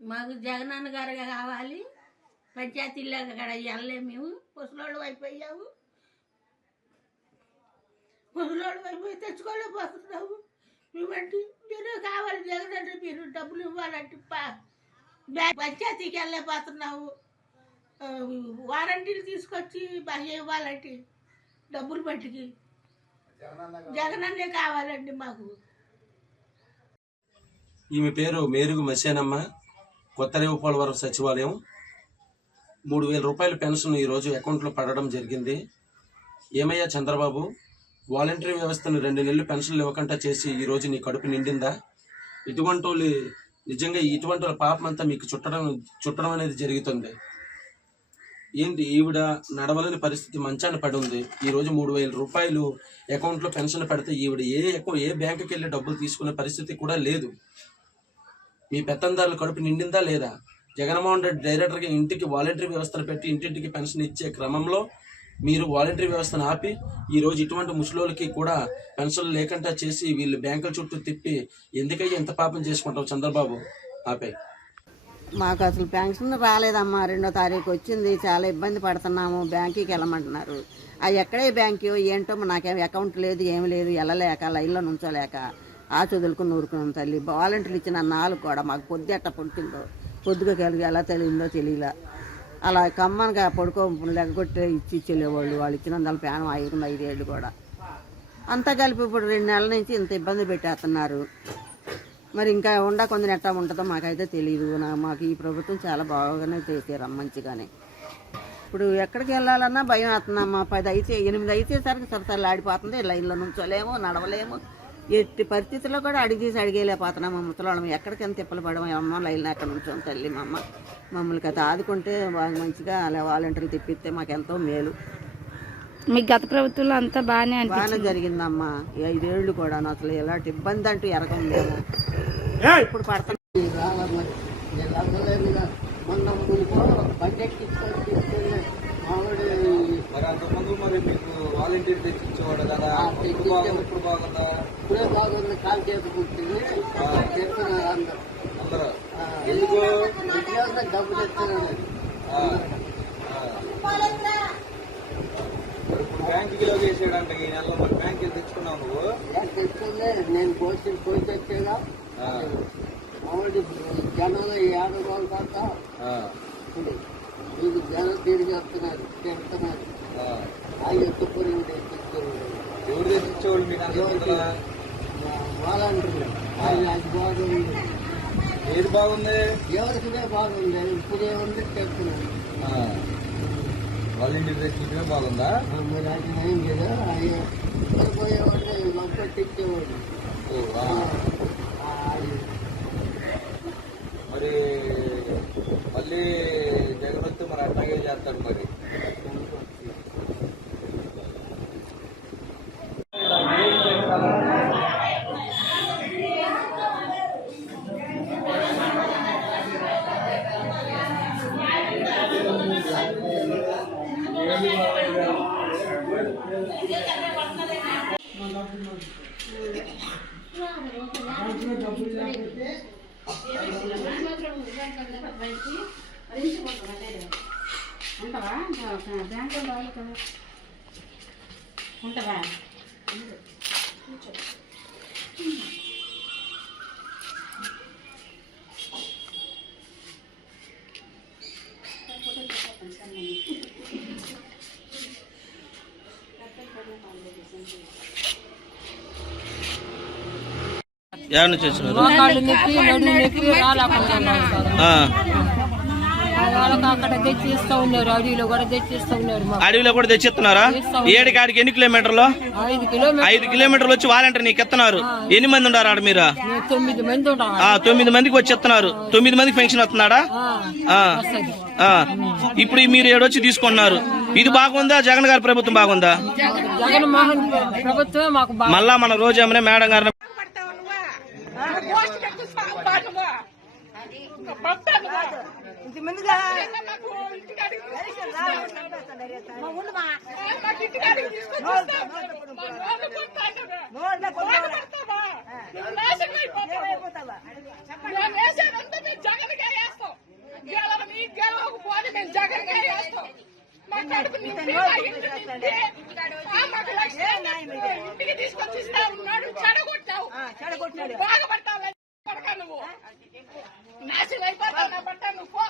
మాకు జగనన్న గారు కావాలి. పంచాయతీలో అక్కడ వెళ్ళలేము మేము. ముసలోళ్ళు అయిపోయాము. ముసలోళ్ళు అయిపోయి తెచ్చుకోలేకపోతున్నాము మేమంటే మీరు కావాలి జగనన్న మీరు డబ్బులు ఇవ్వాలంటే పంచాయతీకి వెళ్ళలేకపోతున్నాము. వారంటీలు తీసుకొచ్చి బాగా ఇవ్వాలంటే డబ్బులు బట్టికి జగనన్నే కావాలండి మాకు. ఈమె పేరు మేరుగు మసేనమ్మ. కొత్త రేవుపాలవరం సచివాలయం. మూడు వేల రూపాయల పెన్షన్ ఈరోజు అకౌంట్లో పడడం జరిగింది. ఏమయ్యా చంద్రబాబు వాలంటరీ వ్యవస్థను రెండు నెలలు పెన్షన్లు ఇవ్వకుండా చేసి ఈరోజు నీ కడుపు నిండిందా? ఇటువంటి నిజంగా ఇటువంటి పాపం అంతా మీకు చుట్టడం చుట్టడం అనేది జరుగుతుంది. ఏంటి ఈవిడ నడవలేని పరిస్థితి మంచాన పడి ఉంది. ఈరోజు మూడు వేల రూపాయలు అకౌంట్లో పెన్షన్ పెడితే ఈవిడ ఏ ఏ బ్యాంకుకి వెళ్ళి డబ్బులు తీసుకునే పరిస్థితి కూడా లేదు. మీ పెత్తందారుల కడుపు నిండిందా లేదా? జగన్మోహన్ రెడ్డి డైరెక్టర్గా ఇంటికి వాలంటరీ వ్యవస్థను పెట్టి ఇంటింటికి పెన్షన్ ఇచ్చే క్రమంలో మీరు వాలంటరీ వ్యవస్థను ఆపి ఈరోజు ఇటువంటి ముసలోళ్ళకి కూడా పెన్షన్లు లేకుండా చేసి వీళ్ళు బ్యాంకుల చుట్టూ తిప్పి ఎందుకయ్యి ఎంత పాపం చేసుకుంటావు చంద్రబాబు? ఆపే. మాకు అసలు పెన్షన్ రాలేదమ్మా. రెండో తారీఖు వచ్చింది. చాలా ఇబ్బంది పడుతున్నాము. బ్యాంకుకి వెళ్ళమంటున్నారు. ఆ ఎక్కడే బ్యాంకు? ఏంటో నాకేం అకౌంట్ లేదు ఏమి లేదు. వెళ్ళలేక లైన్లో నుంచోలేక. ఆ నూరుకున్నాం తల్లి. వాలంటీర్లు ఇచ్చిన నాలుగు కూడా మాకు పొద్దు ఎట్ట పుట్టిందో పొద్దుగా కలిగి ఎలా తెలియదో తెలియలా. అలా కమ్మనగా పడుకో లెగ్గొట్టే ఇచ్చి ఇచ్చేవాళ్ళు వాళ్ళు ఇచ్చినందువల్ల ప్రాణం ఐదు ఐదేళ్ళు కూడా. అంతా కలిపి ఇప్పుడు రెండు నెలల నుంచి ఇంత ఇబ్బంది పెట్టేస్తున్నారు. మరి ఇంకా ఉండా కొంచెం ఎట్టా ఉంటుందో మాకైతే తెలియదు నా మాకు ఈ ప్రభుత్వం చాలా బాగానే చేశారు మంచిగానే. ఇప్పుడు ఎక్కడికి వెళ్ళాలన్నా భయం వేస్తుందమ్మా. పది అయితే ఎనిమిది అయితే సరికి సరసలు ఆడిపోతుంది లైన్లో నుంచోలేము నడవలేము. ఎట్టి పరిస్థితుల్లో కూడా అడిగి తీసి అడిగేలేకపోతున్నాము ముసలాళ్ళం ఎక్కడికి ఎంత తిప్పలు పడము? అమ్మ లైన్లో ఎక్కడ నుంచోం తల్లి మా అమ్మ. మమ్మల్ని కథ ఆదుకుంటే బాగా మంచిగా అలా వాలంటీర్లు తిప్పిస్తే మాకెంతో మేలు. మీ గత ప్రభుత్వంలో అంతా బాగానే బాగానే జరిగిందమ్మా. ఐదేళ్ళు కూడా అసలు ఎలాంటి ఇబ్బంది అంటూ ఇప్పుడు మొన్న బడ్జెట్ మరి అంతకుముందు మరి మీకు వాలంటీర్ తెచ్చిచ్చేవాడు కదా ఇప్పుడు బాగుంది ఇప్పుడు బాగుందా? ఇప్పుడే బాగుంది కాలు చేతి పుట్టింది చెప్తున్నారు అందరూ. అందరూ. ఎందుకు? డబ్బులు ఇస్తున్నారు ఇప్పుడు బ్యాంకుకి లోకేసాడంట ఈ నెలలో మరి బ్యాంకుకి తెచ్చుకున్నావు నువ్వు? తెచ్చుకుందే నేను పోసి పోయి తెచ్చేదా? మామూలు జనాలు ఏడు రోజులు ఇప్పుడు మీకు జనం తిరిగి వస్తున్నారు చెప్తున్నారు ఆ. ఎత్తుకొని తెచ్చుకోరు ఎవరు ముందర? వాళ్ళంటారు అది బాగుంది. ఏది బాగుంది? ఎవరికిదే బాగుంది ఇప్పుడు ఏముంది. వాలంటీర్ తెచ్చిచ్చడమే బాగుందా? మరి అది ఏం లేదు అది పోయేవాడు మొక్కటి ఇచ్చేవాడు সরকার করে Thank you. నుంచి వచ్చినారు? మోకాళ్ళు నొప్పి నడుము నొప్పి రాలేకుండా ఆ. వాళ్ళకి అక్కడ తెచ్చిస్తూ ఉన్నారు అడవిలో కూడా తెచ్చిస్తూ ఉన్నారు మాకు. అడవిలో కూడా తెచ్చిస్తున్నారా? ఏడికి ఆడికి ఎన్ని కిలోమీటర్లు? ఐదు కిలోమీటర్ ఐదు కిలోమీటర్లు వచ్చి వాలంటీర్ నీకు ఎత్తున్నారు. ఎన్ని మంది ఉన్నారు ఆడ మీరు? మేము తొమ్మిది మంది మందికి వచ్చి ఎత్తున్నారు. తొమ్మిది మందికి పెన్షన్ వస్తున్నాడా? ఆ. ఆ. ఇప్పుడు మీరు ఏడొచ్చి తీసుకుంటున్నారు ఇది బాగుందా? జగన్ గారి ప్రభుత్వం బాగుందా? మళ్ళా మన రోజు ఏమన్నా మేడం గారిని జగన్ ఇంత ముందుగా ఇంటికి తీసుకొచ్చి ఉన్నాడు చెడగొట్టావు. బాగుపడతావు నువ్వు నాశనం అయిపోతావు కాబట్టి నువ్వు